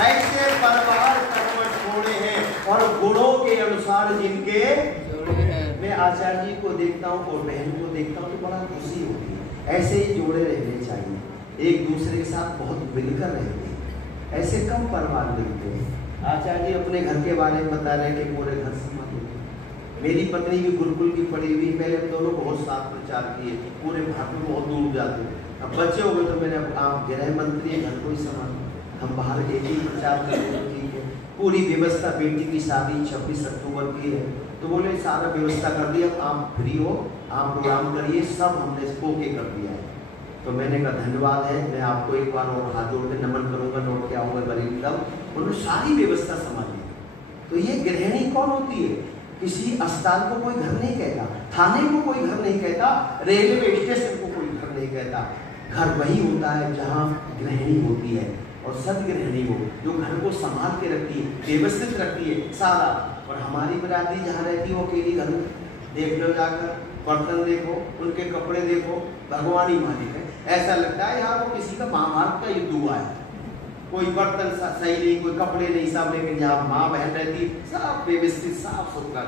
ऐसे परिवार करवट छोड़े हैं और गुणों के अनुसार जिनके मैं आचार्य जी को देखता हूँ और बहन को देखता हूँ तो बड़ा खुशी होती है। ऐसे ही जोड़े रहने चाहिए, एक दूसरे के साथ बहुत मिलकर रहते हैं। ऐसे कम परिवार मिलते हैं। आचार्य जी अपने घर के बारे में बता रहे हैं कि पूरे घर सम्मत होते। मेरी पत्नी भी गुरुकुल की पढ़ी हुई, पहले हम दोनों बहुत साथ प्रचार किए, पूरे भारत में बहुत दूर जाते। अब बच्चे हो गए तो मैंने आप गृह मंत्री है, घर को ही संभाल, हम बाहर एक ही प्रचार करते हैं, ठीक है। पूरी व्यवस्था, बेटी की शादी 26 अक्टूबर की है तो बोले सारा व्यवस्था कर दिया, आप फ्री हो, आप प्रोग्राम करिए, सब हमने ओके कर दिया है। तो मैंने कहा धन्यवाद है, मैं आपको एक बार और हाथ जोड़ के नमन करूंगा, लौट के आऊंगा गरीब तब। उन्होंने सारी व्यवस्था संभाली। तो ये गृहिणी कौन होती है? किसी अस्पताल को कोई घर नहीं कहता, थाने को कोई घर नहीं कहता, रेलवे स्टेशन को कोई घर नहीं कहता। घर वही होता है जहाँ गृहिणी होती है, और सद गृहिणी हो जो घर को संभाल के रखती है, व्यवस्थित रखती है सारा। और हमारी बिरादरी जहाँ रहती है वो अकेली घर में, देख लो जाकर, बर्तन देखो, उनके कपड़े देखो, भगवान ही मालिक है। ऐसा लगता है यार वो किसी का महाभारत का युद्ध हुआ है, कोई बर्तन सही नहीं, कोई कपड़े नहीं, सब। लेकिन जहाँ माँ बहन रहती सब व्यवस्थित साफ सुथरा।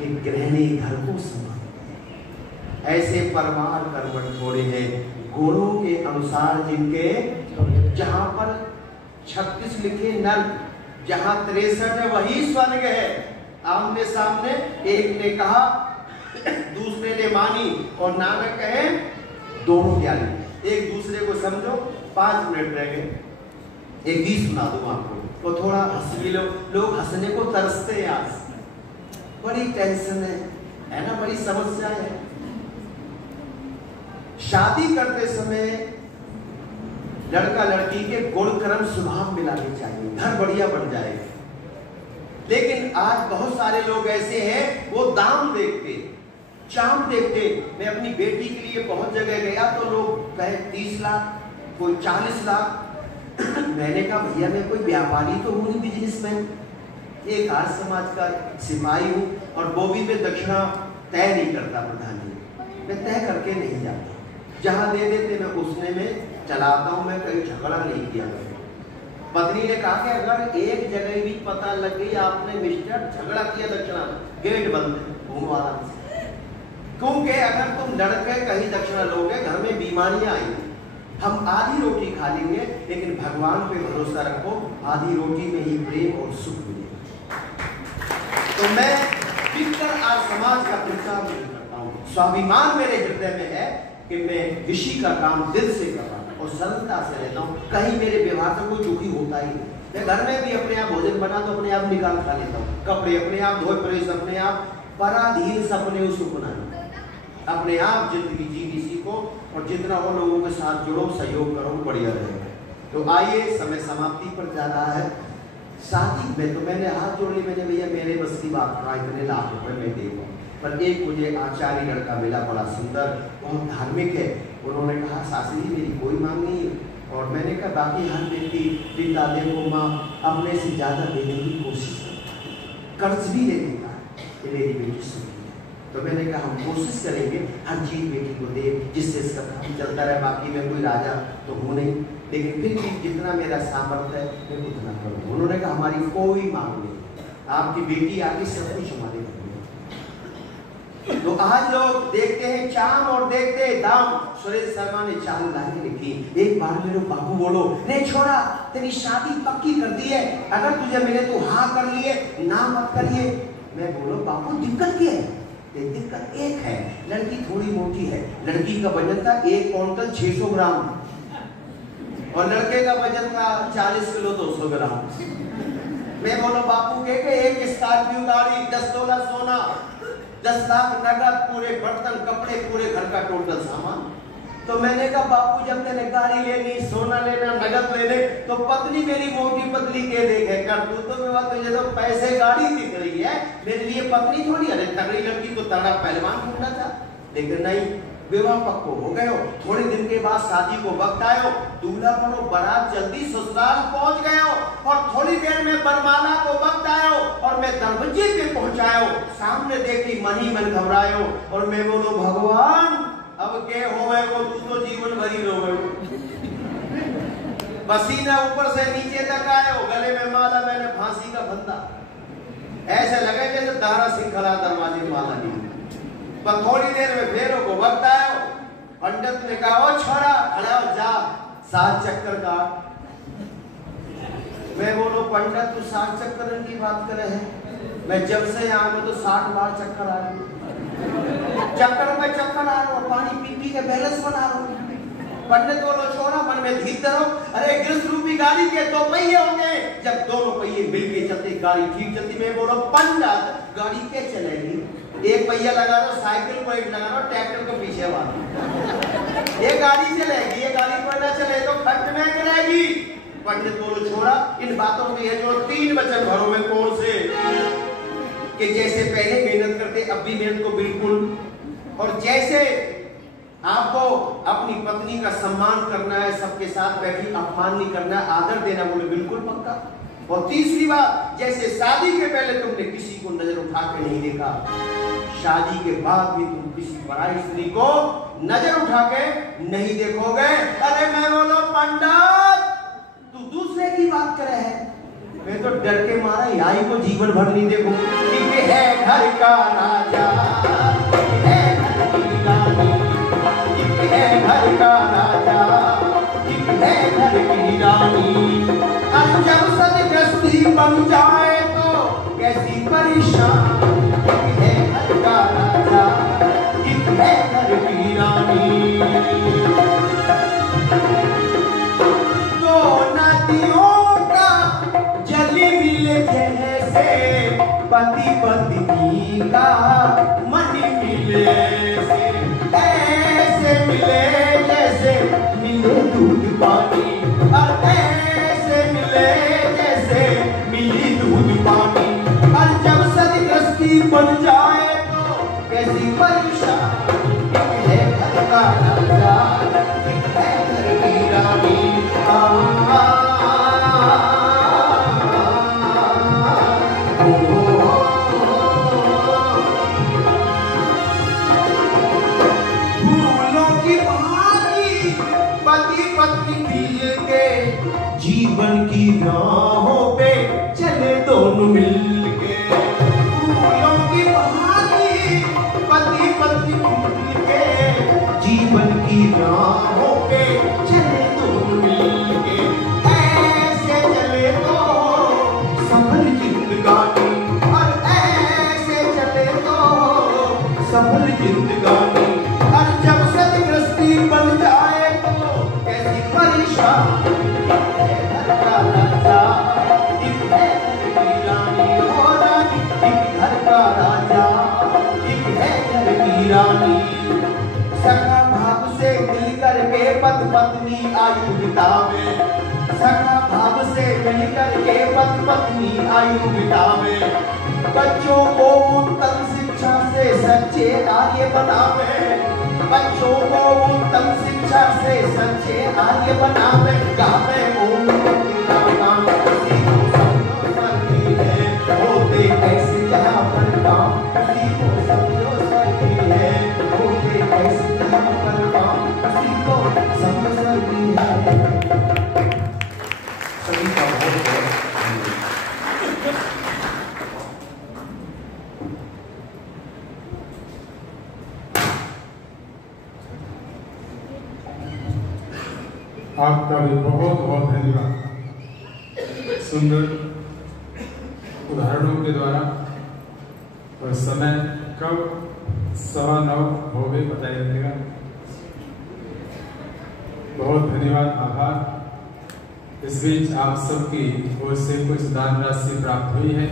एक गृहिणी घर को संभालती है। ऐसे परिवार करवट छोड़े हैं गुणों के अनुसार जिनके, जहाँ पर 36 लिखे नर्क, जहाँ 63 है वही स्वर्ग है। आमने सामने एक ने कहा दूसरे ने मानी, और नानक कहे दोनों ज्ञानी। एक दूसरे को समझो। 5 मिनट रह गए, एक गीत सुना दूं आपको, तो थोड़ा हंस भी लो। लोग हंसने को तरसते हैं आज, बड़ी टेंशन है ना, बड़ी समस्या है। शादी करते समय लड़का लड़की के गुण कर्म स्वभाव मिलाने चाहिए, घर बढ़िया बन जाएगा। लेकिन आज बहुत सारे लोग ऐसे हैं, वो दाम देखते, चाम देखते। मैं अपनी बेटी के लिए बहुत जगह गया तो लोग कहे 30 लाख, कोई 40 लाख। मैंने कहा भैया मैं कोई व्यापारी तो हूँ नहीं, बिजनेसमैन, एक आज समाज का सिपाही हूँ, और वो भी मैं दक्षिणा तय नहीं करता प्रधान जी, मैं तय करके नहीं जाता। जहाँ दे देते मैं उसने में चलाता हूँ, मैं कहीं झगड़ा नहीं किया। पत्नी ने कहा कि अगर एक जगह भी पता लग गई आपने मिस्टर झगड़ा किया दक्षिणा, गेट बंद, घूमो आराम से। क्योंकि अगर तुम लड़के कहीं दक्षिणा लोगे घर में बीमारियां आएंगी। हम आधी रोटी खा लेंगे, लेकिन भगवान पे भरोसा रखो, आधी रोटी में ही प्रेम और सुख मिलेगा। तो मैं बिल्कुल आज समाज का प्रचार नहीं करता हूँ, स्वाभिमान मेरे हृदय में है कि मैं ऋषि का काम दिल से कर रहा हूँ और सरलता से रहता हूँ। कहीं मेरे व्यवहार से कोई दुखी होता ही नहीं। मैं घर में भी अपने आप भोजन बना तो अपने आप निकाल खा लेता हूँ, कपड़े अपने आप धोए, प्रेस अपने आप, पराधीन सपने उसको बनाना, अपने आप जिंदगी जी किसी को, और जितना हो लोगों के साथ जुड़ो, सहयोग करो, बढ़िया रहेगा। तो आइए, समय समाप्ति पर जा रहा है। शादी में तो मैंने हाथ जोड़ ली, मैंने भैया मेरे बस की बात कहा, इतने लाख रुपए मैं देगा। पर एक मुझे आचार्य लड़का मिला, बड़ा सुंदर, बहुत धार्मिक है। उन्होंने कहा शास्त्री जी मेरी कोई मांग नहीं है। और मैंने कहा बाकी हर व्यक्ति पिता देखो माँ अपने से ज्यादा देने की कोशिश करता है, कर्ज भी ले लेता है कि मेरी बेटी सुखी है। तो मैंने कहा हम कोशिश करेंगे हर चीज बेटी को दे, जिससे इसका काम चलता रहे। बाकी मैं कोई राजा तो हूँ नहीं, लेकिन फिर भी जितना मेरा सामर्थ्य है मैं उतना करूँ। उन्होंने कहा हमारी कोई मांग नहीं, आपकी बेटी आगे सब कुछ हमारे घर में। तो आज लोग देखते हैं चाम और देखते हैं दाम। सुरेश शर्मा ने 4 लाइनें लिखी। एक बार मेरे बाबू बोलो, नहीं छोड़ा तेरी शादी पक्की कर दी है, अगर तुझे मिले तो हाँ कर लिए, ना मत करिए। मैं बोलो बाबू दिक्कत क्या है? दिक्कत एक है, लड़की थोड़ी मोटी है। लड़की का वजन था 1 क्विंटल 600 ग्राम और लड़के का वजन था 40 किलो 200 ग्राम। मैं बोलो बापू के एक स्कॉर्पियो गाड़ी, 10 तोला सोना, 10 लाख नगद, पूरे बर्तन कपड़े, पूरे घर का टोटल सामान। तो मैंने कहा बापू जब मैंने गाड़ी लेनी, सोना लेना, नगद लेने, तो पत्नी मेरी मोटी पतली के देखे कर तू तो मैं बात, तुझे तो पैसे गाड़ी दिख रही है, मेरे लिए पत्नी थोड़ी। अरे तगड़ी लड़की को तगड़ा पहलवान ढूंढना था, लेकिन नहीं। विवाह पक्को हो गए हो, थोड़े दिन के बाद शादी को वक्त आयो, दूल्हा बनो, बारात जल्दी ससुराल पहुंच गए हो, और थोड़ी देर में बरमाला को वक्त आयो और मैं दरवाजे पे पहुंचायो, सामने देखी मन ही मन घबरायो, और मैं बोलो भगवान अब के हो गए को तू तो जीवन भरी रो गए। पसीना ऊपर से नीचे तक आए हो, गले में माला, मैंने फांसी का फंदा, ऐसे लगे जैसे दारा सिंह खड़ा दरवाजे में माला ली। पर थोड़ी देर में फिर को वक्त आया, पंडित ने कहा ओ छोरा खड़ा हो जा 7 चक्कर का। मैं बोलो पंडित तू 7 चक्कर की बात करे है, मैं जब से यहाँ में तो 60 बार चक्कर आ रही हूँ, चक्कर में चक्कर आ रहा हूँ, पानी पी पी के बैलेंस बना रहा हूँ। पंडित बोलो छोरा मन में धीर धरो, अरे गृहस्थ रूपी गाड़ी के 2 पहिए होंगे, जब दोनों पहिए मिलके चलते गाड़ी ठीक चलती। मैं बोलो पंडित गाड़ी क्या चलेगी, एक पहिया लगा दो, साइकिल को एक लगा दो, ट्रैक्टर को पीछे बांधो, ये गाड़ी चलेगी, ये गाड़ी पर ना चले तो खर्च में करेगी। पंडित बोलो छोरा इन बातों की है जो 3 वचन घरों में कौन से, कि जैसे पहले मेहनत करते अब भी मेहनत को बिल्कुल, और जैसे आपको अपनी पत्नी का सम्मान करना है, सबके साथ बैठी अपमान नहीं करना, आदर देना, बोले बिल्कुल पक्का। और तीसरी बात, जैसे शादी के पहले तुमने किसी को नजर उठा के नहीं देखा, शादी के बाद भी तुम किसी पराई स्त्री को नजर उठा के नहीं देखोगे। अरे मैं बोलो पंडित तू दूसरे की बात करे है, मैं तो डर के मारा याई को जीवन भर नहीं देखो। है घर का राजा, है घर की रानी, है घर का राजा, है घर की रानी। अब जब सदगृहस्थी बन जाए तो कैसी परेशान, है घर का राजा, है घर की रानी। दो नदियों का जल मिले जैसे, पति पत्नी का मन मिले से, ऐसे मिले जैसे मिले दूध पानी, और ऐसे मिले जैसे मिली दूध पानी। और जब सदगृहस्थी बन जाए तो कैसी परेशानी, है घर का राजा, है घर की रानी। जीवन की राहों पे चले दोनों मिलके, फूलों की भांति पति पत्नी मिलके, जीवन की राहों पे चले दोनों मिलके, ऐसे चले तो सफल जिंदगानी, और ऐसे चले तो सफल जिंदगानी। और जब सदगृहस्थी बन जाए तो कैसी परेशानी, सखा भाव से मिलकर के पति पत्नी आयु बितावे, सखा भाव से मिलकर के पति पत्नी आयु बितावे। बच्चों को उत्तम शिक्षा से सच्चे आर्य बनावे, बच्चों को उत्तम शिक्षा से सच्चे आर्य बनावे। गावे ओम राम किसी को समझो सही है, होते कैसे जहाँ पर काम, किसी को समझो सही है, होते कैसे जहाँ पर काम, किसी को समझो सही है। सभी का बहुत आपका भी बहुत बहुत धन्यवाद। सुंदर उदाहरणों के द्वारा, और समय कब 9:15 हो गए पता ही लगेगा। बहुत धन्यवाद, आभार। इस बीच आप सबकी ओर से कुछ दान राशि प्राप्त हुई है।